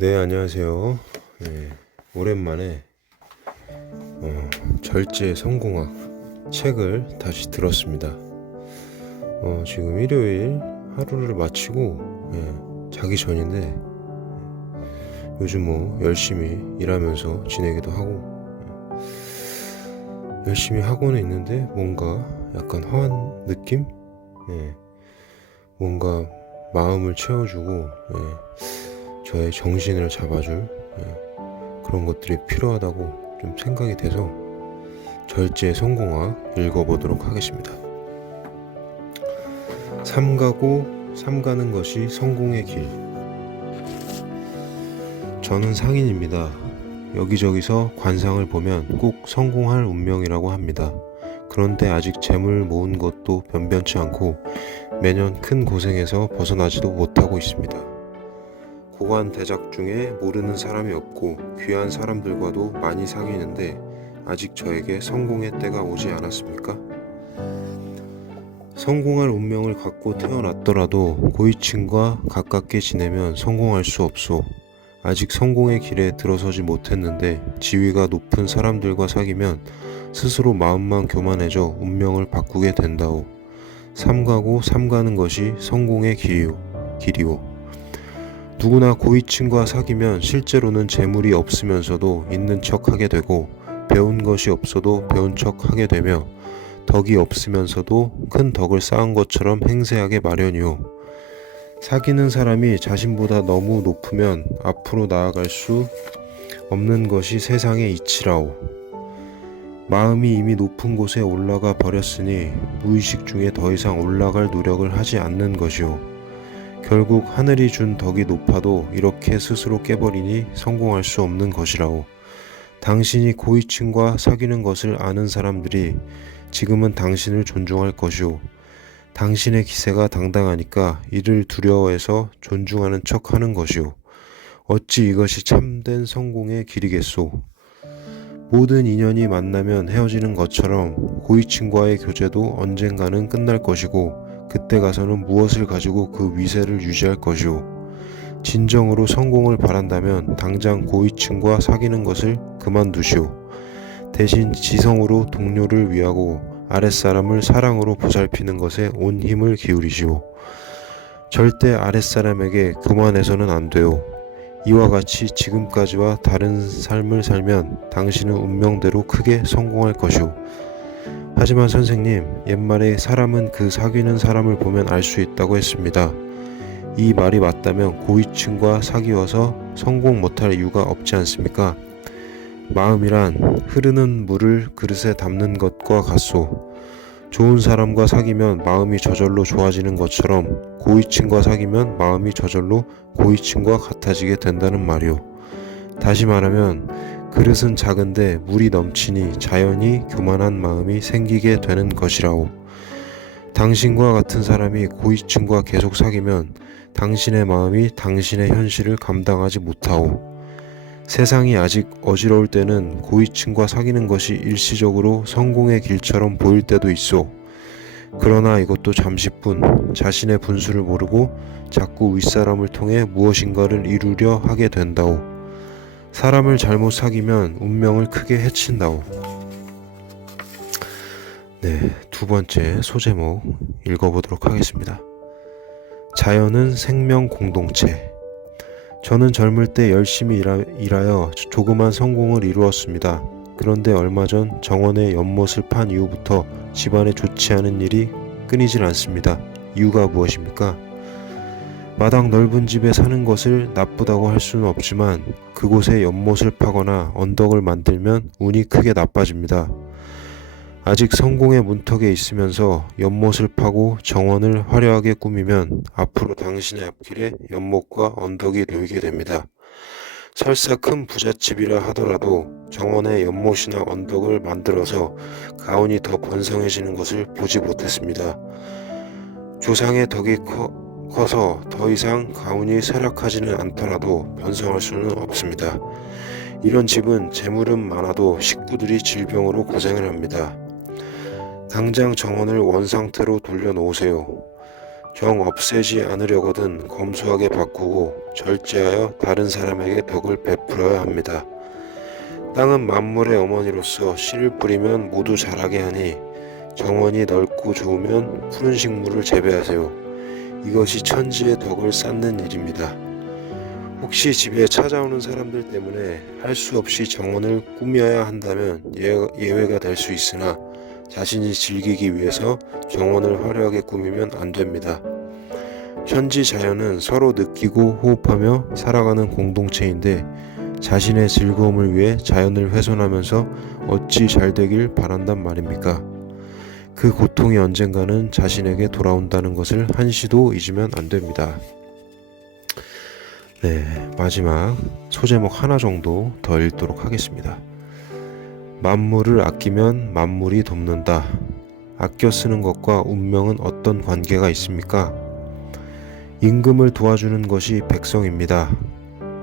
네, 안녕하세요. 네, 오랜만에 절제 성공학 책을 다시 들었습니다. 지금 일요일 하루를 마치고 자기 전인데 요즘 열심히 일하면서 지내기도 하고 열심히 하고는 있는데 뭔가 약간 허한 느낌? 뭔가 마음을 채워주고 저의 정신을 잡아줄 그런 것들이 필요하다고 좀 생각이 돼서 절제 성공학 읽어보도록 하겠습니다. 삼가고 삼가는 것이 성공의 길. 저는 상인입니다. 여기저기서 관상을 보면 꼭 성공할 운명이라고 합니다. 그런데 아직 재물 모은 것도 변변치 않고 매년 큰 고생에서 벗어나지도 못하고 있습니다. 고관 대작 중에 모르는 사람이 없고 귀한 사람들과도 많이 사귀는데 아직 저에게 성공의 때가 오지 않았습니까? 성공할 운명을 갖고 태어났더라도 고위층과 가깝게 지내면 성공할 수 없소. 아직 성공의 길에 들어서지 못했는데 지위가 높은 사람들과 사귀면 스스로 마음만 교만해져 운명을 바꾸게 된다오. 삼가고 삼가는 것이 성공의 길이오. 누구나 고위층과 사귀면 실제로는 재물이 없으면서도 있는 척 하게 되고 배운 것이 없어도 배운 척 하게 되며 덕이 없으면서도 큰 덕을 쌓은 것처럼 행세하게 마련이오. 사귀는 사람이 자신보다 너무 높으면 앞으로 나아갈 수 없는 것이 세상의 이치라오. 마음이 이미 높은 곳에 올라가 버렸으니 무의식 중에 더 이상 올라갈 노력을 하지 않는 것이오. 결국 하늘이 준 덕이 높아도 이렇게 스스로 깨버리니 성공할 수 없는 것이라오. 당신이 고위층과 사귀는 것을 아는 사람들이 지금은 당신을 존중할 것이오. 당신의 기세가 당당하니까 이를 두려워해서 존중하는 척 하는 것이오. 어찌 이것이 참된 성공의 길이겠소. 모든 인연이 만나면 헤어지는 것처럼 고위층과의 교제도 언젠가는 끝날 것이고 그때 가서는 무엇을 가지고 그 위세를 유지할 것이오. 진정으로 성공을 바란다면 당장 고위층과 사귀는 것을 그만두시오. 대신 지성으로 동료를 위하고 아랫사람을 사랑으로 보살피는 것에 온 힘을 기울이시오. 절대 아랫사람에게 교만해서는 안 돼요. 이와 같이 지금까지와 다른 삶을 살면 당신은 운명대로 크게 성공할 것이오. 하지만 선생님, 옛말에 사람은 그 사귀는 사람을 보면 알 수 있다고 했습니다. 이 말이 맞다면 고위층과 사귀어서 성공 못할 이유가 없지 않습니까? 마음이란 흐르는 물을 그릇에 담는 것과 같소. 좋은 사람과 사귀면 마음이 저절로 좋아지는 것처럼 고위층과 사귀면 마음이 저절로 고위층과 같아지게 된다는 말이오. 다시 말하면 그릇은 작은데 물이 넘치니 자연히 교만한 마음이 생기게 되는 것이라오. 당신과 같은 사람이 고위층과 계속 사귀면 당신의 마음이 당신의 현실을 감당하지 못하오. 세상이 아직 어지러울 때는 고위층과 사귀는 것이 일시적으로 성공의 길처럼 보일 때도 있어. 그러나 이것도 잠시뿐. 자신의 분수를 모르고 자꾸 윗사람을 통해 무엇인가를 이루려 하게 된다오. 사람을 잘못 사귀면 운명을 크게 해친다오. 네, 두 번째 소제목 읽어보도록 하겠습니다. 자연은 생명 공동체. 저는 젊을 때 열심히 일하여 조그만 성공을 이루었습니다. 그런데 얼마 전 정원에 연못을 판 이후부터 집안에 좋지 않은 일이 끊이질 않습니다. 이유가 무엇입니까? 마당 넓은 집에 사는 것을 나쁘다고 할 수는 없지만 그곳에 연못을 파거나 언덕을 만들면 운이 크게 나빠집니다. 아직 성공의 문턱에 있으면서 연못을 파고 정원을 화려하게 꾸미면 앞으로 당신의 앞길에 연못과 언덕이 놓이게 됩니다. 설사 큰 부잣집이라 하더라도 정원에 연못이나 언덕을 만들어서 가운이 더 번성해지는 것을 보지 못했습니다. 조상의 덕이 커서 더 이상 가운이 쇠락하지는 않더라도 번성할 수는 없습니다. 이런 집은 재물은 많아도 식구들이 질병으로 고생을 합니다. 당장 정원을 원상태로 돌려놓으세요. 정 없애지 않으려거든 검소하게 바꾸고 절제하여 다른 사람에게 덕을 베풀어야 합니다. 땅은 만물의 어머니로서 씨를 뿌리면 모두 자라게 하니 정원이 넓고 좋으면 푸른 식물을 재배하세요. 이것이 천지의 덕을 쌓는 일입니다. 혹시 집에 찾아오는 사람들 때문에 할 수 없이 정원을 꾸며야 한다면 예외가 될 수 있으나 자신이 즐기기 위해서 정원을 화려하게 꾸미면 안 됩니다. 현지 자연은 서로 느끼고 호흡하며 살아가는 공동체인데 자신의 즐거움을 위해 자연을 훼손하면서 어찌 잘 되길 바란단 말입니까? 그 고통이 언젠가는 자신에게 돌아온다는 것을 한시도 잊으면 안 됩니다. 네, 마지막 소제목 하나 정도 더 읽도록 하겠습니다. 만물을 아끼면 만물이 돕는다. 아껴 쓰는 것과 운명은 어떤 관계가 있습니까? 임금을 도와주는 것이 백성입니다.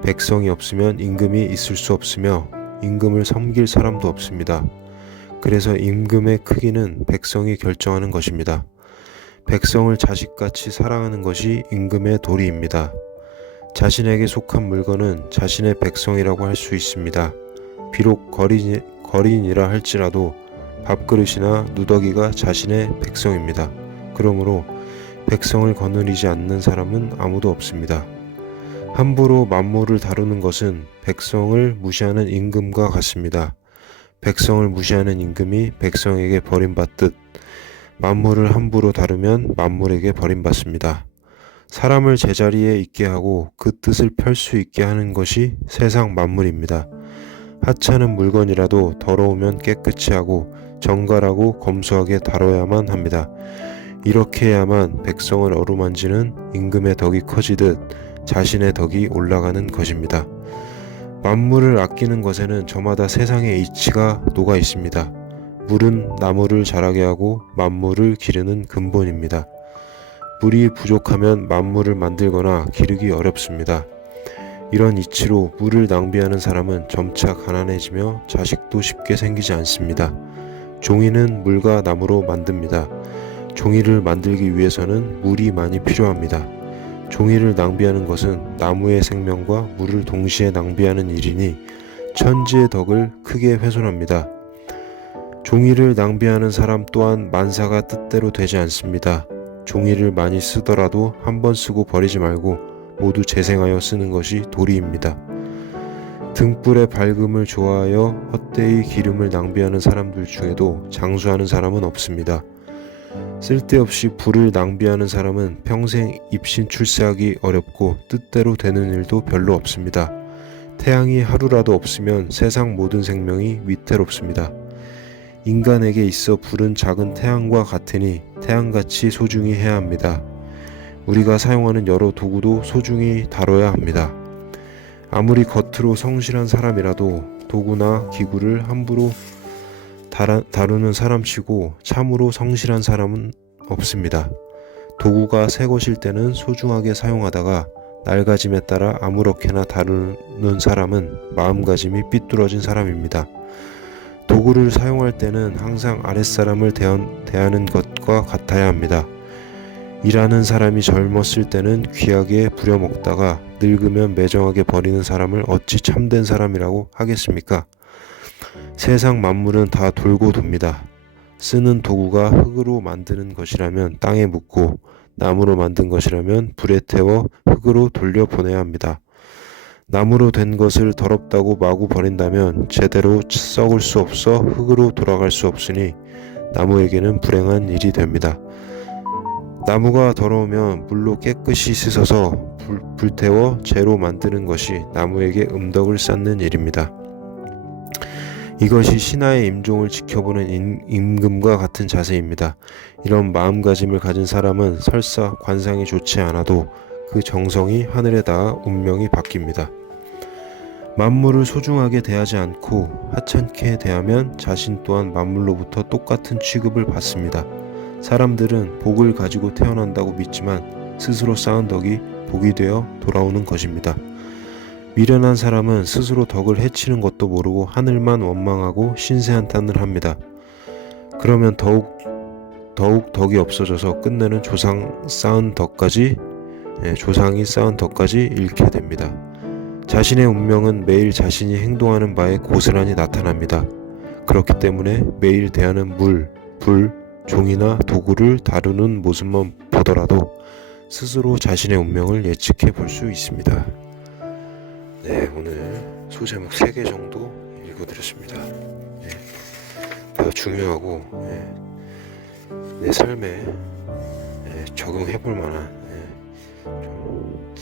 백성이 없으면 임금이 있을 수 없으며 임금을 섬길 사람도 없습니다. 그래서 임금의 크기는 백성이 결정하는 것입니다. 백성을 자식같이 사랑하는 것이 임금의 도리입니다. 자신에게 속한 물건은 자신의 백성이라고 할 수 있습니다. 비록 거린이라 할지라도 밥그릇이나 누더기가 자신의 백성입니다. 그러므로 백성을 거느리지 않는 사람은 아무도 없습니다. 함부로 만물을 다루는 것은 백성을 무시하는 임금과 같습니다. 백성을 무시하는 임금이 백성에게 버림받듯 만물을 함부로 다루면 만물에게 버림받습니다. 사람을 제자리에 있게 하고 그 뜻을 펼 수 있게 하는 것이 세상 만물입니다. 하찮은 물건이라도 더러우면 깨끗이 하고 정갈하고 검소하게 다뤄야만 합니다. 이렇게 해야만 백성을 어루만지는 임금의 덕이 커지듯 자신의 덕이 올라가는 것입니다. 만물을 아끼는 것에는 저마다 세상의 이치가 녹아 있습니다. 물은 나무를 자라게 하고 만물을 기르는 근본입니다. 물이 부족하면 만물을 만들거나 기르기 어렵습니다. 이런 이치로 물을 낭비하는 사람은 점차 가난해지며 자식도 쉽게 생기지 않습니다. 종이는 물과 나무로 만듭니다. 종이를 만들기 위해서는 물이 많이 필요합니다. 종이를 낭비하는 것은 나무의 생명과 물을 동시에 낭비하는 일이니 천지의 덕을 크게 훼손합니다. 종이를 낭비하는 사람 또한 만사가 뜻대로 되지 않습니다. 종이를 많이 쓰더라도 한 번 쓰고 버리지 말고 모두 재생하여 쓰는 것이 도리입니다. 등불의 밝음을 좋아하여 헛되이 기름을 낭비하는 사람들 중에도 장수하는 사람은 없습니다. 쓸데없이 불을 낭비하는 사람은 평생 입신 출세하기 어렵고 뜻대로 되는 일도 별로 없습니다. 태양이 하루라도 없으면 세상 모든 생명이 위태롭습니다. 인간에게 있어 불은 작은 태양과 같으니 태양같이 소중히 해야 합니다. 우리가 사용하는 여러 도구도 소중히 다뤄야 합니다. 아무리 겉으로 성실한 사람이라도 도구나 기구를 함부로 다루는 사람치고 참으로 성실한 사람은 없습니다. 도구가 새 것일 때는 소중하게 사용하다가 낡아짐에 따라 아무렇게나 다루는 사람은 마음가짐이 삐뚤어진 사람입니다. 도구를 사용할 때는 항상 아랫사람을 대하는 것과 같아야 합니다. 일하는 사람이 젊었을 때는 귀하게 부려먹다가 늙으면 매정하게 버리는 사람을 어찌 참된 사람이라고 하겠습니까? 세상 만물은 다 돌고 돕니다. 쓰는 도구가 흙으로 만드는 것이라면 땅에 묻고 나무로 만든 것이라면 불에 태워 흙으로 돌려보내야 합니다. 나무로 된 것을 더럽다고 마구 버린다면 제대로 썩을 수 없어 흙으로 돌아갈 수 없으니 나무에게는 불행한 일이 됩니다. 나무가 더러우면 물로 깨끗이 씻어서 불태워 재로 만드는 것이 나무에게 음덕을 쌓는 일입니다. 이것이 신하의 임종을 지켜보는 임금과 같은 자세입니다. 이런 마음가짐을 가진 사람은 설사 관상이 좋지 않아도 그 정성이 하늘에 닿아 운명이 바뀝니다. 만물을 소중하게 대하지 않고 하찮게 대하면 자신 또한 만물로부터 똑같은 취급을 받습니다. 사람들은 복을 가지고 태어난다고 믿지만 스스로 쌓은 덕이 복이 되어 돌아오는 것입니다. 미련한 사람은 스스로 덕을 해치는 것도 모르고 하늘만 원망하고 신세한탄을 합니다. 그러면 더욱 더욱 덕이 없어져서 끝내는 조상이 쌓은 덕까지 잃게 됩니다. 자신의 운명은 매일 자신이 행동하는 바에 고스란히 나타납니다. 그렇기 때문에 매일 대하는 물, 불, 종이나 도구를 다루는 모습만 보더라도 스스로 자신의 운명을 예측해 볼 수 있습니다. 네, 오늘 소제목 3개 정도 읽어드렸습니다. 매우 중요하고 내 삶에 적용해 볼 만한 좀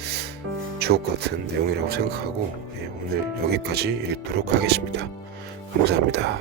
주옥 같은 내용이라고 생각하고 오늘 여기까지 읽도록 하겠습니다. 감사합니다.